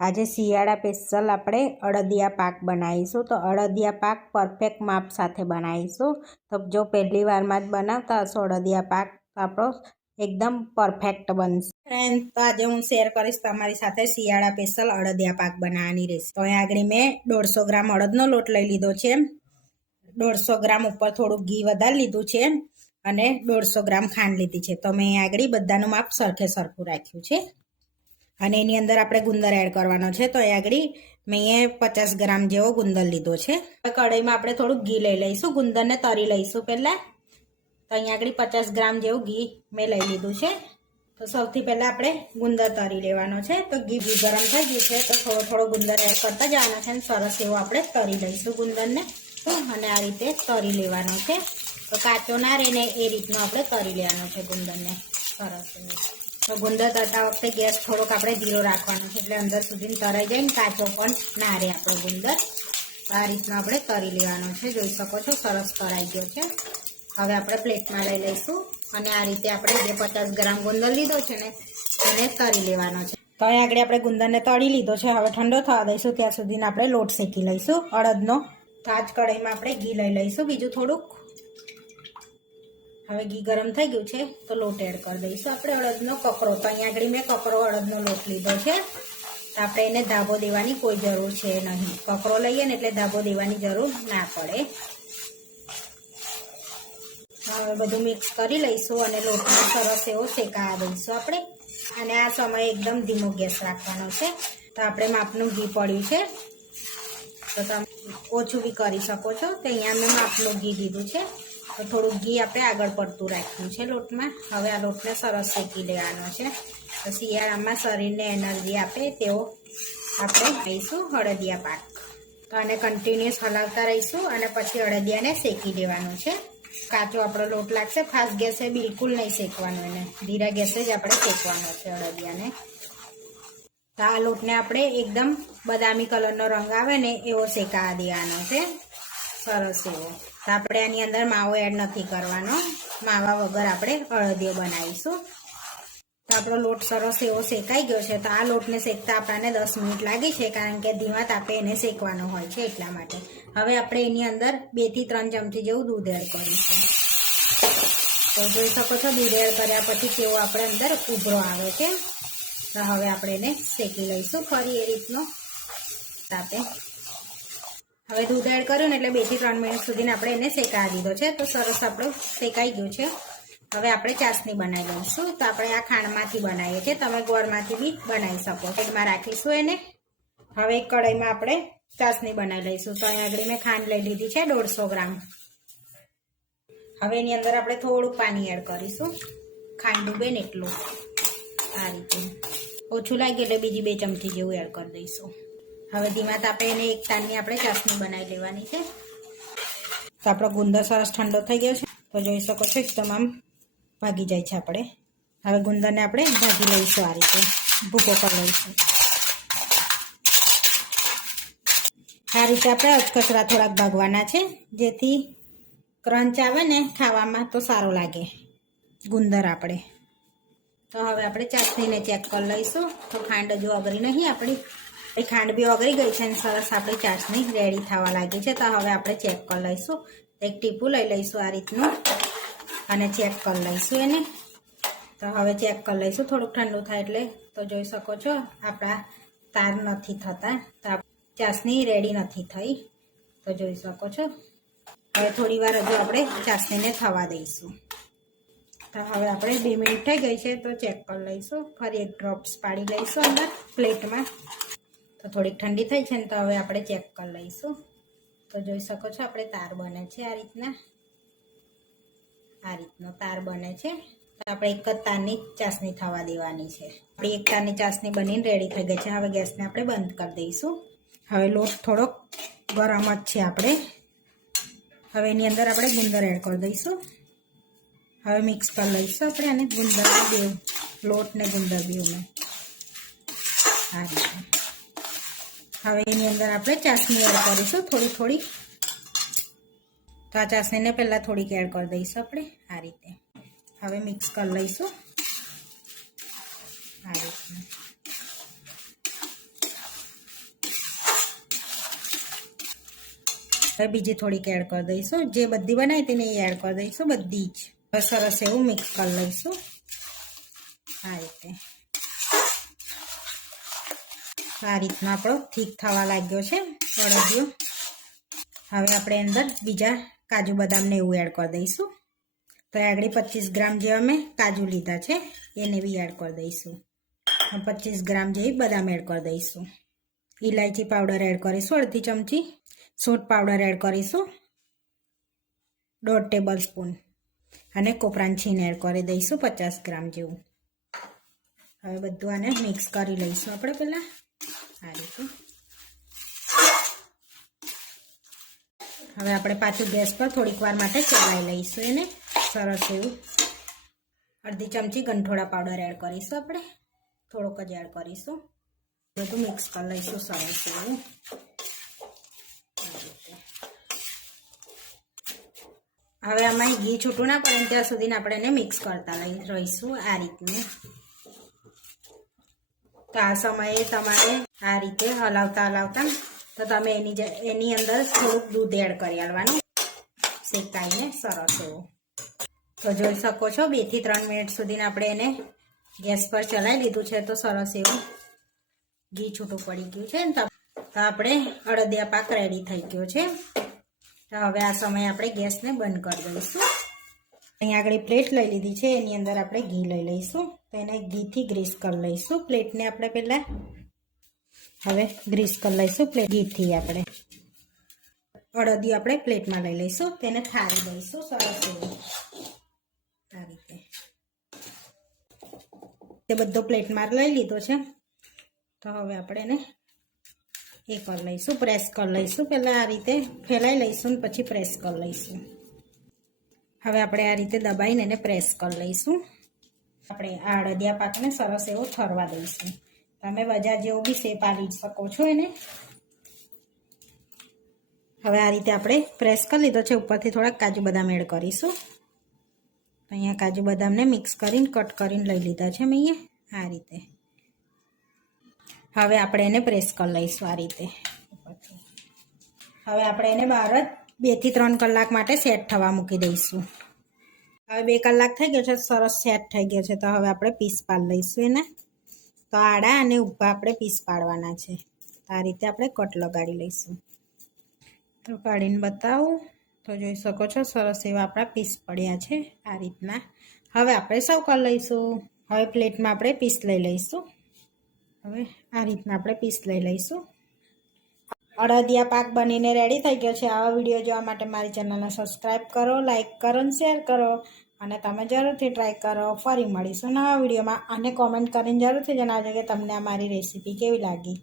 આજે શિયાળા સ્પેશિયલ આપણે અડદિયા પાક બનાવીશું. તો અડદિયા પાક પરફેક્ટ માપ સાથે બનાવીશું. તો જો પહેલી વારમાં જ બનાવતા હશો અડદિયા પાક આપણો એકદમ પરફેક્ટ બનશે. ફ્રેન્ડ તો આજે હું શેર કરીશ તમારી સાથે શિયાળા સ્પેશિયલ અડદિયા પાક બનાવવાની રહેશે તો અહીંયા આગળ મેં દોઢસો ગ્રામ અડદનો લોટ લઈ લીધો છે. દોઢસો ગ્રામ ઉપર થોડું ઘી વધારે લીધું છે અને દોઢસો ગ્રામ ખાંડ લીધી છે. તો મેં આગળ બધાનું માપ સરખે સરખું રાખ્યું છે. અને એની અંદર આપણે ગુંદર એડ કરવાનો છે. તો એ આગળ મેં પચાસ ગ્રામ જેવો ગુંદર લીધો છે. કઢાઈમાં આપણે થોડુંક ઘી લઈ લઈશું. ગુંદરને તરી લઈશું પહેલાં. તો અહીંયા આગળ પચાસ ગ્રામ જેવું ઘી મેં લઈ લીધું છે. તો સૌથી પહેલાં આપણે ગુંદર તરી લેવાનો છે. તો ઘી ઘી ગરમ થઈ ગયું છે. તો થોડો થોડો ગુંદર એડ કરતા જવાનો છે અને સરસ એવો આપણે તરી લઈશું ગુંદરને. અને આ રીતે તરી લેવાનો છે. તો કાચો ના રહે એ રીતનો આપણે તરી લેવાનો છે ગુંદરને. સરસ એવો. તો ગુંદર તરતા વખતે ગેસ થોડોક આપણે ધીરો રાખવાનો છે. એટલે અંદર સુધી તરાઈ જાય ને કાચો પણ ના રહે આપણો ગુંદર. આ રીતનો આપણે તરી લેવાનો છે. જોઈ શકો છો, સરસ તરાઈ ગયો છે. હવે આપણે પ્લેટમાં લઈ લઈશું અને આ રીતે આપણે જે પચાસ ગ્રામ ગુંદર લીધો છે ને, એને તરી લેવાનો છે. તો અહીં આગળ આપણે ગુંદરને તળી લીધો છે. હવે ઠંડો થવા દઈશું. ત્યાં સુધીને આપણે લોટ શેકી લઈશું અડદનો. તો આજ કઢાઈમાં આપણે ઘી લઈ લઈશું. બીજું થોડુંક હવે ઘી ગરમ થઈ ગયું છે, તો લોટ એડ કરી દઈશું. આપણે અડદનો કકરો, તો અહીંયા આગળ મેં કકરો અડદનો લોટ લીધો છે. તો આપણે એને ધાબો દેવાની કોઈ જરૂર છે નહીં. કકરો લઈએ ને એટલે ધાબો દેવાની જરૂર ના પડે. હવે બધું મિક્સ કરી લઈશું અને લોટને સરસ એવો શેકાવા દઈશું આપણે. અને આ સમયે એકદમ ધીમો ગેસ રાખવાનો છે. તો આપણે માપનું ઘી પડ્યું છે. તો તમે ઓછું બી કરી શકો છો. તો અહીંયા મેં માપનું ઘી દીધું છે. તો થોડુંક ઘી આપણે આગળ પડતું રાખ્યું છે લોટમાં. હવે આ લોટને સરસ શેકી લેવાનો છે. તો શિયાળામાં શરીરને એનર્જી આપે તેવો આપણે લઈશું હળદિયા પાક. તો આને કન્ટિન્યુઅસ હલાવતા રહીશું અને પછી હળદિયાને શેકી દેવાનું છે. કાચો આપણો લોટ લાગશે ફાસ્ટ ગેસે બિલકુલ નહીં શેકવાનો એને. ધીરા ગેસે જ આપણે શેકવાનો છે અડદિયાને તો આ લોટને આપણે એકદમ બદામી કલરનો રંગ આવે ને એવો શેકાવા દેવાનો છે. સરસ એવો. તો આપણે આની અંદર માવો એડ નથી કરવાનો. માવા વગર આપણે અળદિયો બનાવીશું. તો આપણો લોટ સરસ એવો શેકાઈ ગયો છે, તો આ લોટને શેકતા આપણને દસ મિનિટ લાગી છે, કારણ કે ધીમા તાપે એને શેકવાનો હોય છે એટલા માટે. હવે આપણે એની અંદર બેથી ત્રણ ચમચી જેવું દૂધ એડ કરીશું. તો જોઈ શકો છો, દૂધ એડ કર્યા પછી કેવો આપણે અંદર ઉભરો આવે છે. તો હવે આપણે એને શેકી લઈશું ફરી એ રીતનો. તાપે. હવે દૂધ એડ કર્યું ને એટલે બેથી ત્રણ મિનિટ સુધી આપણે એને શેકાવી દીધો છે. તો સરસ આપણું શેકાઈ ગયું છે. હવે આપણે ચાસણી બનાવી લઈશું. તો આપણે આ ખાંડમાંથી બનાવીએ છીએ. તમે ગોળમાંથી બી બનાવી શકો. એમાં રાખીશું એને. હવે એક કઢાઈમાં આપણે ચાસણી બનાવી લઈશું. તો અહીંયા આગળ મેં ખાંડ લઈ લીધી છે, દોઢસો ગ્રામ. હવે એની અંદર આપણે થોડું પાણી એડ કરીશું. ખાંડ ડૂબે ને એટલું. આ રીતે. ઓછું લાગે એટલે બીજી બે ચમચી જેવું એડ કરી દઈશું. હવે ધીમા તાપે એને એક તાનની આપણે ચાસણી બનાવી લેવાની છે. તો આપણો ગુંદર સરસ ઠંડો થઈ ગયો છે. તો જોઈ શકો છો એકદમ આમ ભાગી જાય છે આપણે. હવે ગુંદરને આપણે ભાગી લઈશું આ રીતે. ભૂકો કરી લઈશું. આ રીતે આપણે અચકચરા થોડાક ભાગવાના છે. જેથી ક્રંચ આવે ને ખાવામાં તો સારો લાગે ગુંદર આપણે. તો હવે આપણે ચાસણીને ચેક કરી લઈશું. તો ખાંડ હજુ અગરી નહીં આપણી. એ ખાંડ બી ઓગળી ગઈ છે અને સરસ આપણી ચાસણી રેડી થવા લાગી છે. તો હવે આપણે ચેક કરી લઈશું. એક ટીપું લઈ લઈશું આ રીતનું અને ચેક કરી લઈશું એને. તો હવે ચેક કરી લઈશું. થોડુંક ઠંડુ થાય એટલે તો જોઈ શકો છો, આપણા તાર નથી થતા. તો ચાસણી રેડી નથી થઈ. તો જોઈ શકો છો. હવે થોડી વાર હજુ આપણે ચાસણીને થવા દઈશું. તો હવે આપણે બે મિનિટ થઈ ગઈ છે તો ચેક કરી લઈશું. ફરી એક ડ્રોપ્સ પાડી લઈશું અંદર પ્લેટમાં તો થોડીક ઠંડી થઈ છે ને તો હવે આપણે ચેક કરી લઈશું. તો જોઈ શકો છો આપણે તાર બને છે આ રીતના. આ રીતનો તાર બને છે. તો આપણે એક જ તારની ચાસણી થવા દેવાની છે. આપણી એક તારની ચાસણી બનીને રેડી થઈ ગઈ છે. હવે ગેસને આપણે બંધ કરી દઈશું. હવે લોટ થોડોક ગરમ જ છે આપણે. હવે એની અંદર આપણે ગુંદર એડ કરી દઈશું. હવે મિક્સ કરી લઈશું આપણે અને ગુંદર બે લોટ ને ગુંદર બેવને. આ રીતે. હવે એની અંદર આપણે ચાસણી એડ કરીશું થોડી થોડી. તો આ ચાસણીને પહેલાં થોડીક એડ કરી દઈશું આપણે, આ રીતે. હવે મિક્સ કરી લઈશું. આ રીતે. હવે બીજી થોડીક એડ કરી દઈશું. જે બધી બનાવી તેને એ એડ કરી દઈશું, બધી જ. સરસ એવું મિક્સ કરી લઈશું. આ રીતે. આ રીતનો આપણો થીક થવા લાગ્યો છે. અડદિયો હવે આપણે અંદર બીજા કાજુ બદામને એવું એડ કરી દઈશું. તો આગળ પચીસ ગ્રામ જેવા મેં કાજુ લીધા છે, એને બી એડ કરી દઈશું. પચીસ ગ્રામ જેવી બદામ એડ કરી દઈશું. ઇલાયચી પાવડર એડ કરીશું, અડધી ચમચી. સૂટ પાવડર એડ કરીશું. દોઢ ટેબલ સ્પૂન. અને કોપરાન છીને એડ કરી દઈશું, પચાસ ગ્રામ જેવું. હવે બધું આને મિક્સ કરી લઈશું આપણે પહેલાં. આ રીતે હવે આપણે પાછું ગેસ પર થોડીક વાર માટે ચલાવી લઈશું એને. સરસ એવું. અડધી ચમચી ગંઠોડા પાવડર એડ કરીશું આપણે. થોડોક જ એડ કરીશું. બધું મિક્સ કરી લઈશું સરસ એવું. હવે આમાં ઘી છૂટું ના પડે ત્યાં સુધી આપણે એને મિક્સ કરતા લઈ રહીશું આ રીતને. તો આ સમયે તમારે આ રીતે હલાવતા હલાવતા તો તમે એની એની અંદર થોડુંક દૂધ એડ કરી આવવાનું શેકાઈને સરસ એવું. તો જોઈ શકો છો, બેથી ત્રણ મિનિટ સુધીને આપણે એને ગેસ પર ચલાવી લીધું છે તો સરસ એવું ઘી છૂટું પડી ગયું છે ને તો આપણે અડદિયા પાક રેડી થઈ ગયો છે. તો હવે આ સમયે આપણે ગેસને બંધ કરી દઈશું. અહીંયા આગળ પ્લેટ લઈ લીધી છે, એની અંદર આપણે ઘી લઈ લઈશું. તો એને ઘીથી ગ્રીસ કરી લઈશું. પ્લેટને આપણે પહેલાં હવે ગ્રીસ કરી લઈશું પ્લેટ ઘીથી આપણે. અડદિયું આપણે પ્લેટમાં લઈ લઈશું. તેને થાળી દઈશું. સરસ એવું. આ રીતે. તે બધો પ્લેટમાં લઈ લીધો છે. તો હવે આપણે એને એ કરી લઈશું, પ્રેસ કરી લઈશું. પહેલાં આ રીતે ફેલાઈ લઈશું પછી પ્રેસ કરી લઈશું. હવે આપણે આ રીતે દબાઈને એને પ્રેસ કરી લઈશું. આપણે આ અડદિયા પાકને સરસ એવો ઠરવા દઈશું. તમે બજાર જેવો બી શેપ આવી શકો છો એને. હવે આ રીતે આપણે પ્રેસ કરી લીધો છે. ઉપરથી થોડાક કાજુ બદામ એડ કરીશું. અહીંયા કાજુ બદામને મિક્સ કરીને કટ કરીને લઈ લીધા છે મેં આ રીતે. હવે આપણે એને પ્રેસ કરી લઈશું આ રીતે. હવે આપણે એને બહાર જ બેથી ત્રણ કલાક માટે સેટ થવા મૂકી દઈશું. હવે બે કલાક થઈ ગયો છે, સરસ સેટ થઈ ગયો છે. તો હવે આપણે પીસ પાડી લઈશું એને. તો આડા અને ઊભા આપણે પીસ પાડવાના છે. તો આ રીતે આપણે કટ લગાડી લઈશું. તો કાઢીને બતાવું. તો જોઈ શકો છો, સરસ એવા આપણા પીસ પડ્યા છે આ રીતના. હવે આપણે સૌ કરી લઈશું. હવે પ્લેટમાં આપણે પીસ લઈ લઈશું. હવે આ રીતના આપણે પીસ લઈ લઈશું. અડદિયા પાક બનીને રેડી થઈ ગયો છે. આવા વીડિયો જોવા માટે મારી ચેનલને સબસ્ક્રાઈબ કરો લાઇક કરો અને શેર કરો. અને તમે જરૂરથી ટ્રાય કરો. ફરી મળીશું નવા વિડીયોમાં અને કોમેન્ટ કરીને જરૂરથી જણાવજો કે તમને આ મારી રેસીપી કેવી લાગી.